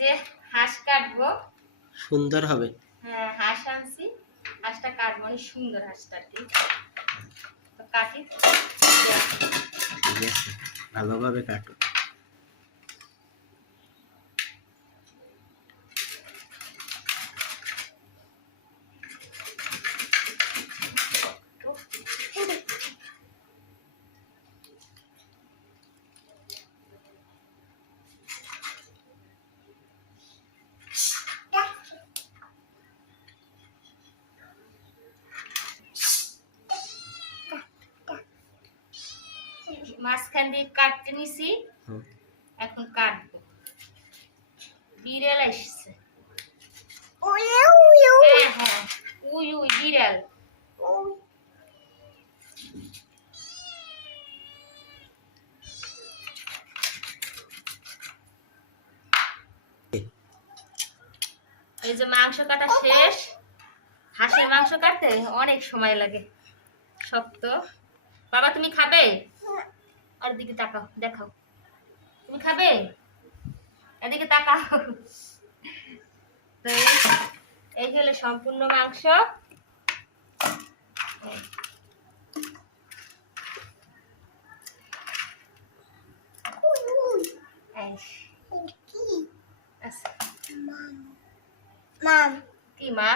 যে হাঁস কাটবো, সুন্দর হবে। হ্যাঁ হাঁস আনছি, হাঁসটা কাটবো, অনেক সুন্দর হাঁসটা আর কি। তো কাটি, ঠিক আছে, ভালোভাবে কাটো। মাঝখান দিয়ে কাটতে নিছি, এখন কাটবো। বিড়াল আসছে, হ্যাঁ হ্যাঁ, উই উই বিড়াল। এই যে মাংস কাটা শেষ। হাঁসের মাংস কাটতে অনেক সময় লাগে, শক্ত। বাবা তুমি খাবে? আর দিকে তাকাও, দেখাও তুমি খাবে, এদিকে তাকাও। তো এই হলো সম্পূর্ণ মাংস। কি মা?